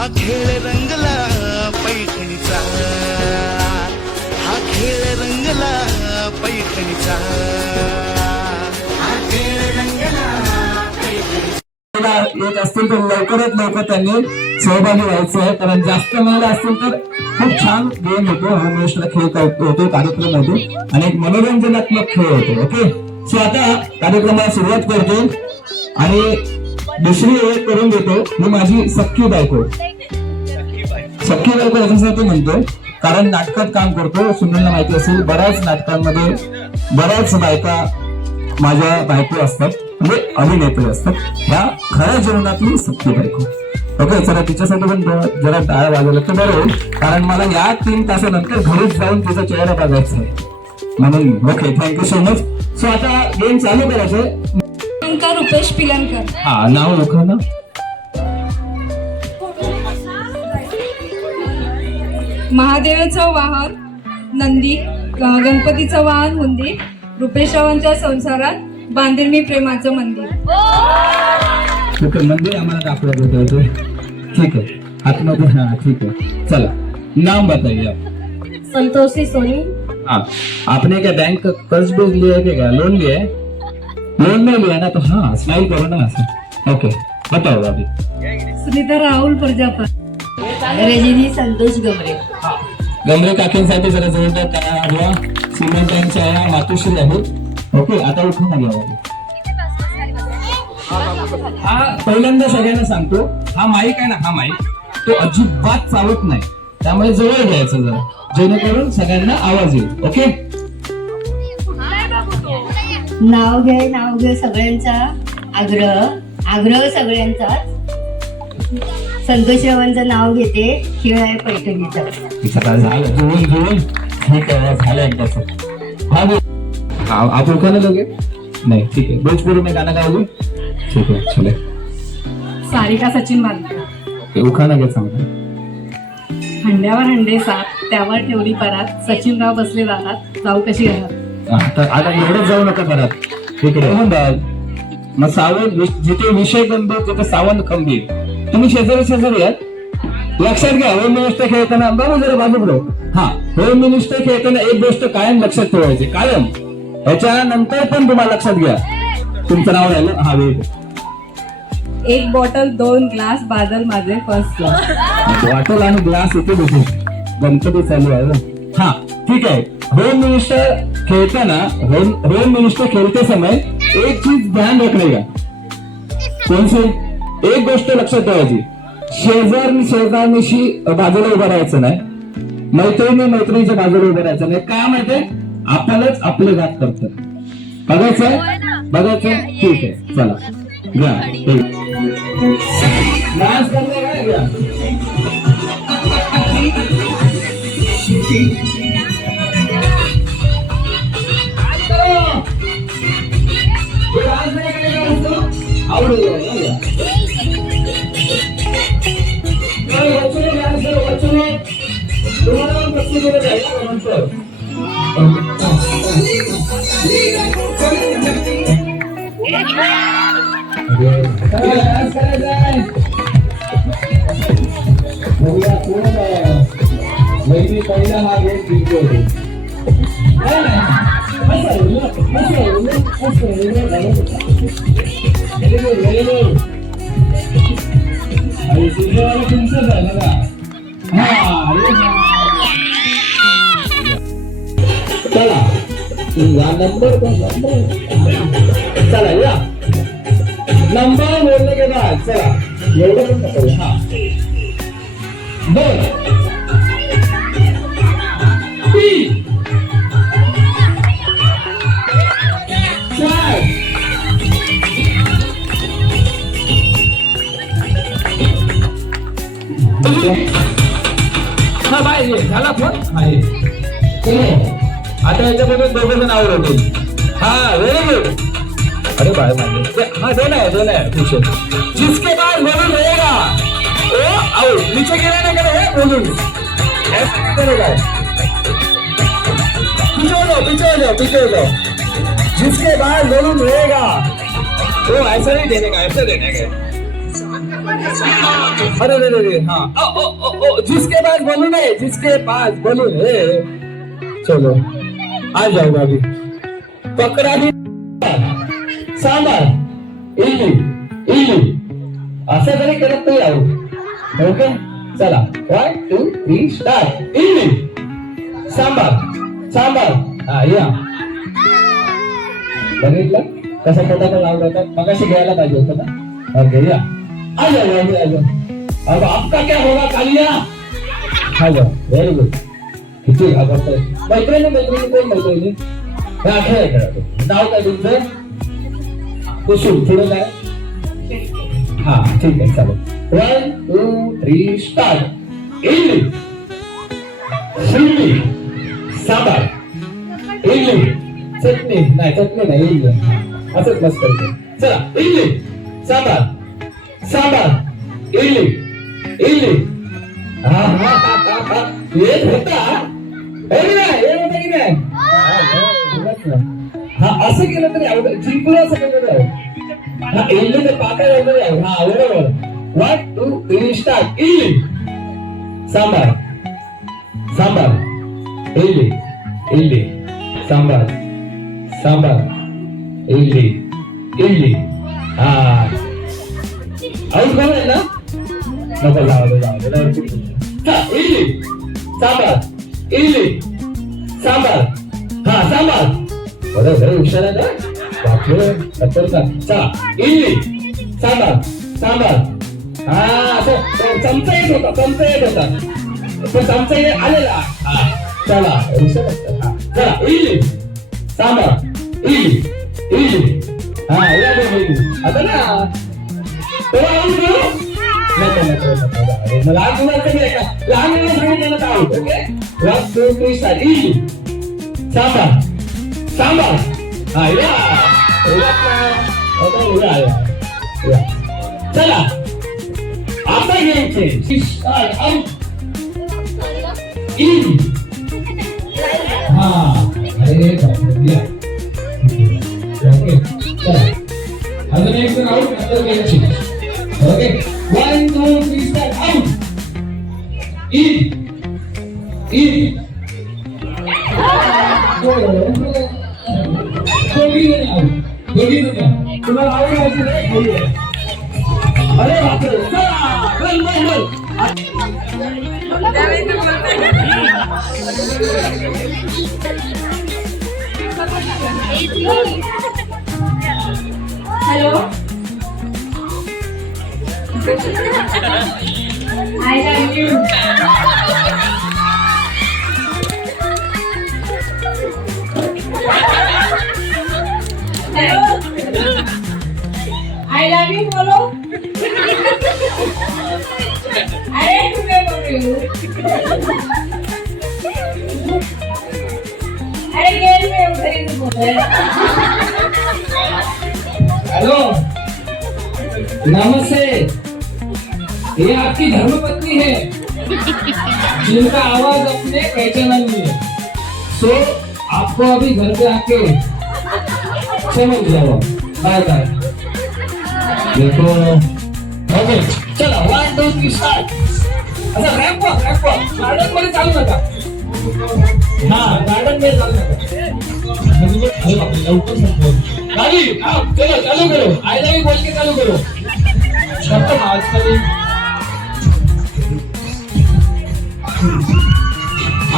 हा खेळ रंगला पैठणीचा. हा खेळ रंगला पैठणीचा. हा येत असतील तर लवकरात लवकर त्यांनी सहभागी व्हायचं आहे. कारण जास्त महिला असतील तर खूप छान गेम होतो. हा महेशला खेळ होतो कार्यक्रम होतो आणि एक मनोरंजनात्मक खेळ होतो. ओके सो आता कार्यक्रमाला सुरुवात करतो. आणि दुसरी एक करून देतो. ही माझी सख्खी बायको. सख्खी बायको याच्यासाठी म्हणतो कारण नाटकात काम करतो सुनीलला माहिती असेल बऱ्याच नाटकांमध्ये बऱ्याच बायका माझ्या बायको असतात म्हणजे अभिनेत्री असतात. ह्या खऱ्या जीवनातली सख्खी बायको. ओके चला तिच्यासाठी पण जरा डाळ वाजवलं तर बरं होईल कारण मला या तीन तासानंतर घरीच जाऊन तिचा चेहरा बघायचा आहे. म्हणून okay thank you so much so आता गेम चालू करायचं प्रियंका रुपेश पिलनकर. हा नाव ओळखा ना. महादेवाचं वाहन नंदी गणपतीचं वाहन हुंदी रुपेशरावांच्या संसारात बांधील मी प्रेमाचं मंदिर. ठीक आहे मंदिर आम्हाला दाखवत होतं ठीक आहे आतमध्ये हा ठीक आहे. चला नाम बताइए आप. संतोषी सोनी. हाँ आपने क्या बैंक का कर्ज भी लिया है कि क्या? लोन लिया है? लोन नहीं लिया ना तो हाँ स्माइल करो ना ऐसे ओके बताओ अभी सुनीता राहुल प्रजापत रजनी संतोष गमरे गमरे काकींसाठी जरा हवा सिमेंट यांच्या मातोश्री आहेत ओके आता उठून घ्या हा पहिल्यांदा सगळ्यांना सांगतो हा माईक आहे ना हा माईक तो अजिबात चालत नाही. त्यामुळे जवळ घ्यायचं जरा. जेणेकरून सगळ्यांना आवाज येईल. ओके नाव घे नाव घे सगळ्यांचा आग्रह. आग्रह सगळ्यांचा. संतोषरावांचं नाव घेते खेळ आहे पैठणीचा. ठीक आहे झालं. एकदाच हा बोल. हाँ, आप उठाने लगे नहीं ठीक है भोजपुरी में गाना गाओगे ठीक है चले. सारिका सचिन बांधकर ओके, उखाणा घ्या चांगला हंड्यावर हंडे सात त्यावर ठेवली परात. सचिनराव बसले दारात जाऊ कशी घरात? आता एवढंच जाऊ नका परत हो बघ. मग विष- जिथे विषय गंभीर तिथे सावध खंबीर. तुम्ही शेजारी शेजारी आहेत लक्षात घ्या होम मिनिस्टर खेळताना बाबा जरा बाजू पुढे हा होम मिनिस्टर खेळताना एक गोष्ट कायम लक्षात ठेवायची. कायम ह्याच्यानंतर पण तुम्हाला लक्षात घ्या. तुमचं नाव राहिलं हा वेळ. एक बॉटल दोन ग्लास बादल माझे फर्स्ट बॉटल आणि ग्लास इथे भेटू गणपती चालू आहे. हा ठीक आहे. होम मिनिस्टर खेळताना होम होम मिनिस्टर खेळते समय एक चीज ध्यान रखणे कौन से एक गोष्ट लक्षात ठेवायची. शेजारनी शेजारनीशी बाजूला उभं राहायचं नाही. मैत्रिणी मैत्रिणीच्या बाजूला उभं राहायचं नाही. का माहितीये आपणच आपले घात करतो. बघायचंय बघायचं ठीक आहे. चला. घ्या. ठीक डान्स काय घ्या. पहिला हा गेम जिंकलो नाही नाही मस्त मस्त मस्त व्हेरी गुड व्हेरी गुड तुझं हा चला नंबर चला या नंबर बोलले गेला चला एवढं पण नको हा. बर हा बाय ये झाला फोन? हा चलो आता याच्यामध्ये दोघं जण आवड होतील हा व्हेरी गुड अरे बाय माझे हाँ दोनों है दोनों है पीछे जिसके बाद बलून रहेगा वो आउट नीचे गिराने का है बलून. ऐसे नहीं करेगा पीछे हो जाओ पीछे हो जाओ पीछे हो जाओ. जिसके बाद बलून रहेगा वो ऐसा नहीं देने का ऐसा देने का अरे अरे अरे हाँ. ओ, ओ, ओ, ओ, जिसके पास बलून है जिसके पास बलून है चलो आ जाओ अभी पकड़ा भी. सांबार. इली इडली असं जरी करत नाही आहो ओके? चला. वन टू थ्री स्टार्ट इली सांबार. सांबार. हा या. बघितलं? कसं फटाफट लावलं होतं मगाशी घ्यायला पाहिजे होतं ना? ओके या. आ जाओ आ जाओ, आ जाओ अब आपका क्या होगा कालिया? हाँ जाओ वेरी गुड किती घाबरतोय. मैत्रिणी मैत्रिणी कोण मैत्रिणी? हे आठवण करा तुम्ही. नाव काय तुमचं? कुसुम पुढे काय? हा ठीक आहे चालेल. One two three start idli. शिवली सांबार. इडली. चटणी. नाही चटणी नाही इडली. असंच मस्त करतो चला इडली. सांबार. सांबार इडली इडली हा हा हा हा हा येत होता हो की नाही येत होता की नाही हा, हो, बस ना. हा असं केलं तरी अवघड जिंकलं असं केलं तरी अवघड. हा इडली तर पाकाय वगैरे आहे हा बरोबर one two three start idli sambar sambar idli idli sambar sambar idli idli हा आऊट कोण आहे ना नको लावा लावा हा इडली सांबार इडली सांबार हा सांबार बरं बरं हुशार आहे ना बापरे खतरनाक चा इडली सांबार सांबार हा असं चमचा येत होता चमचा येत होता तो चमचा येत आलेला हा चला हुशार असतात. हा चला इडली सांबार इडली इडली हा या आता ना लहान मुलांचं नाही का लहान मुलं okay? One two three sambar sambar हा या. चला. आता घ्यायचे. इन हा. अरे ओके. चला. अजून एक जण आऊट नंतर घ्यायची. Hello I love you I love you बोलो अरे तुम्हें बोल हेलो. नमस्ते. ये आपकी धर्मपत्नी है. जिनका आवाज अपने पहचाना नहीं है. सो आपको अभी घर पे आके समझ जाओ. बाय बाय देखो. ओके चला वन टू थ्री स्टार्ट अच्छा रैंप अप रैंप अप गार्डनमध्ये चालू नका. हा गार्डनमध्ये चालू नका. अरे बापरे, लवकर संपव. गाडी हा, चलो चालू करो आई बोल के चालू करो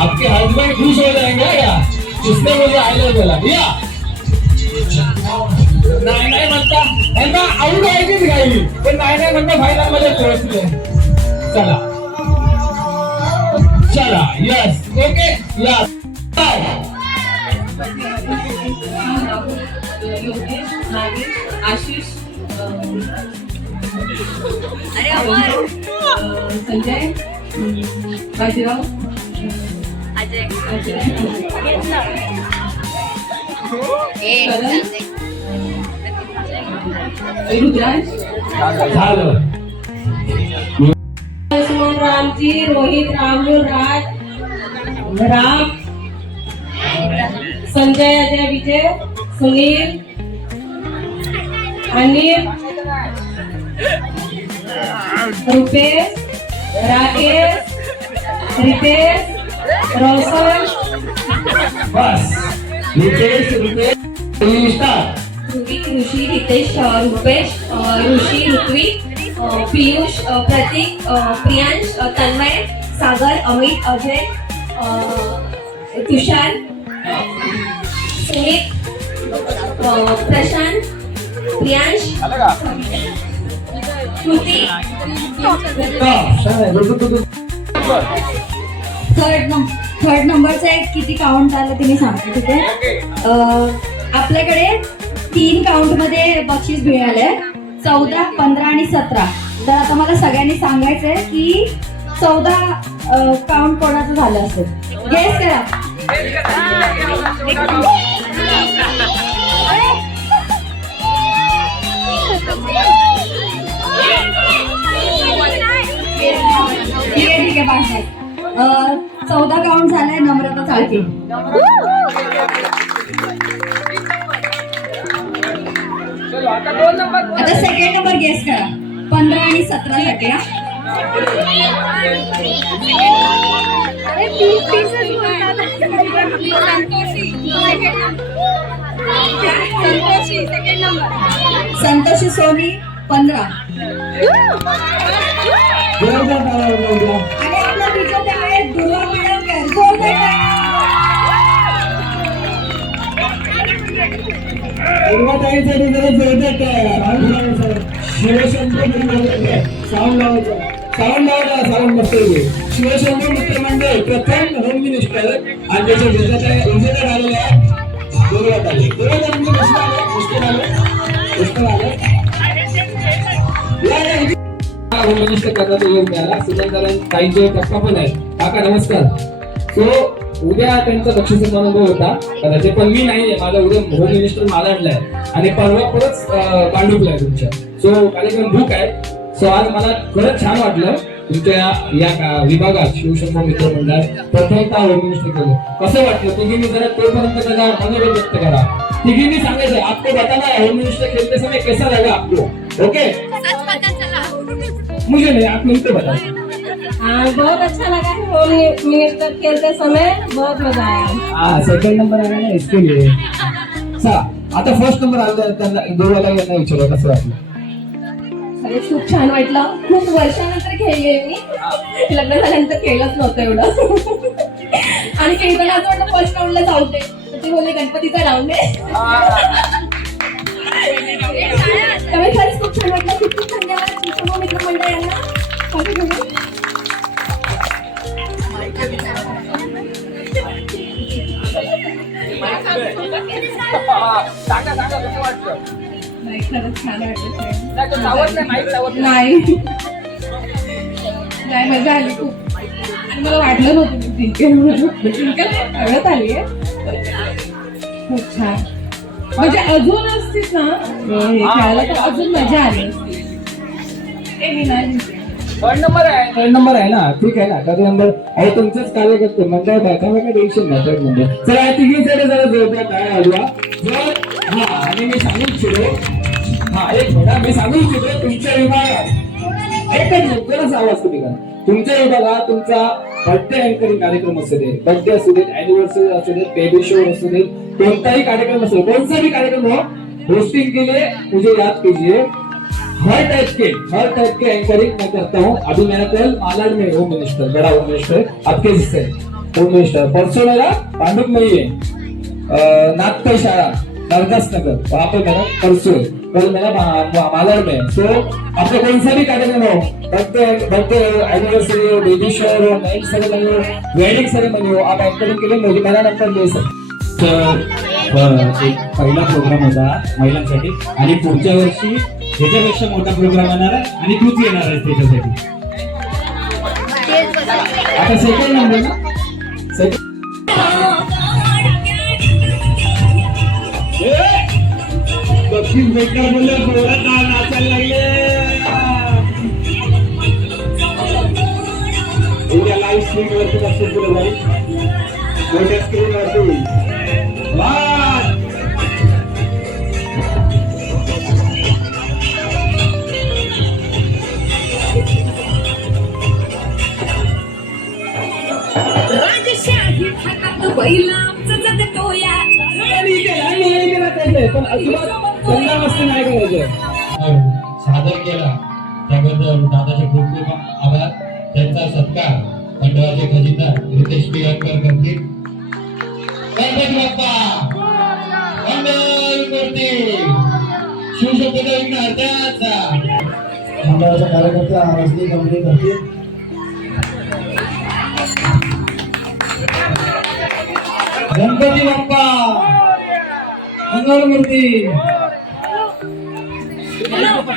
आपके हस्बैंड खुश हो जाएँगे क्या किसने मुझे आई लव बोला या नाही नाही म्हणता यांना आऊट व्हायचीच घाई पण नाही नाही म्हणता फायनल मध्ये पोहोचले चला चला yes okay yes Yogesh Nagesh Ashish अं, अं, संजय अं, बाजीराव अजय रुद्रांश झालं लक्ष्मण रामजी रोहित राहुल राज राम संजय अजय विजय सुनील अनिल रुपेश राकेश रितेश रोशन बस. रितेश स्टार्ट ऋतिक ऋषी रितेश रुपेश ऋषी ऋत्विक अ, पियुष प्रतीक प्रियांश तन्मय सागर अमित अजय तुषार सुमित प्रशांत प्रियांश कृती थर्ड थर्ड नंबरचा एक किती काउंट झालं ते मी सांगते ठीक आहे? अं, आपल्याकडे तीन काउंटमध्ये बक्षीस मिळालंय. चौदा पंधरा आणि सतरा. तर आता मला सगळ्यांनी सांगायचंय की चौदा काउंट कोणाचं झालं असेल? गेस करा. ठीक आहे ठीक आहे बाय चौदा काउंट झालाय नम्रता चालते. आता सेकंड नंबर गेस करा. पंधरा आणि सतरा साठी हा? संतोषी सोनी पंधरा. आणि आपला विजेता आहे दुर्वा मॅडम जरा जोरदार शिवशंकर साऊंड लावायचं. साऊंड लावायचा साऊंड मस्त मित्रमंडळ प्रथम होम मिनिस्टर आणि त्याचे विजेता विजेते झालेले आहे गोव्यात दुर्वाताई म्हणजे आले? मिस्टर आले? मिस्टर आले? या, या, इथे. हा, होम मिनिस्टर करण्याचा योग मिळाला सुधाकरण ताईंचे पप्पा पण आहेत काका नमस्कार सो उद्या त्यांचा बक्षीस अनुभव होता कदाचित पण मी नाहीये माझा उद्या होम मिनिस्टर मालाडला आहे आणि परवा परत पांडुपला आहे तुमच्या सो कार्यक्रम बुक आहे सो आज मला खरंच छान वाटलं तुमच्या या- का- विभागात शिवशंभर मित्र मंडळात प्रथमतः होम मिनिस्टर केलं. कसं वाटलं? तिघींनी जरा तोपर्यंत त्याचा मनोबल व्यक्त करा. तिघींनी सांगायचं आपको बताना होम मिनिस्टर खेलते समय कैसा लगा आपको? ओके मुझे नहीं आप बताओ. हाँ बहुत अच्छा लगा होम मिनिस्टर खेलते समय बहुत मजा आया. हाँ सेकंड नंबर आया ना इसके लिए. आता फर्स्ट नंबर आला त्यांना दोघाला यांना विचारू कसं वाटलं? अरे खूप छान वाटलं. खूप वर्षानंतर खेळले मी. लग्न झाल्यानंतर खेळलंच नव्हतं एवढं. आणि खेळताना असं वाटलं फर्स्ट राऊंडला जाऊ दे. ते बोलले गणपतीचा राऊंड आहे. त्यामुळे खरंच खूप छान वाटलं. खूप खूप धन्यवाद शिवशंभू मित्र मंडळ यांना बाकी तुम्ही? नाही खरंच छान वाटलं नाही नाही मजा आली खूप. आणि मला वाटलं नव्हतं मी जिंकेल म्हणून. जिंकेल नाही, कळत आली खूप छान. म्हणजे अजून असतीच ना? हे खेळायला तर अजून मजा आली मी नाही जिंकले. थर्ड नंबर आहे. थर्ड नंबर आहे ना? ठीक आहे ना. थर्ड नंबर आहे तुमचेच कार्यकर्ते. मंडळ बायका बायका टेन्शन नाही थर्ड नंबर चला या तिघींसाठी जरा जोरदार काय जर. हा आणि मी सांगू इच्छितो हा एक मिनिट मी सांगू इच्छितो तुमच्या विभागात एकच लवकरच आवाज तुम्ही करा. तुमच्या विभागात तुमचा बर्थडे अँकरिंग कार्यक्रम असू दे बर्थडे असू देत अॅनिव्हर्सरी असू देत बेबी शो असू देत कोणताही कार्यक्रम असू दे कोणता भी कार्यक्रम हो होस्टिंग के लिए मुझे याद कीजिए हर टाइप के हर टाइप के एंकरिंग मैं करता हूँ। अभी मेरा कल मालाड में होम मिनिस्टर बड़ा होम मिनिस्टर आपके जिससे होम मिनिस्टर परसों मेरा पांडुप में ही है नागपुर शाला। नरदास नगर वहाँ पे मेरा परसों कल मेरा मा- मा- सो आपका कौन सा भी कार्यक्रम हो? बर्थडे बर्थडे एनिवर्सरी हो बेबी शॉवर हो नाइट सेरेमनी हो वेडिंग सेरेमनी हो आप एंकरिंग के लिए मुझे मेरा नंबर ले सकते तर एक पहिला प्रोग्राम होता महिलांसाठी. आणि पुढच्या वर्षी ह्याच्यापेक्षा मोठा प्रोग्राम येणार आहे आणि तूच येणार आहेस त्याच्यासाठी. आता सेकंड नंबर ना? सेकंड आशिष बेकर बोलले पोरत नाचायला लागले उद्या लाईव्ह स्क्रीन वरती लक्ष दिलं जाईल मोठ्या स्क्रीन वरती वा बैल आमचं जगतोया पण अजिबात मस्ती नाही करायचं सादर केला. त्याबद्दल दादाचे खूप खूप आभार. त्यांचा सत्कार मंडळाचे खजिनदार रितेश पिळकर करतील. गणपती बाप्पा! मंगल मूर्ती! मंडळाच्या कार्यकर्त्या करतील. गणपती बाप्पा! मंगलमूर्ती Bộ đồ.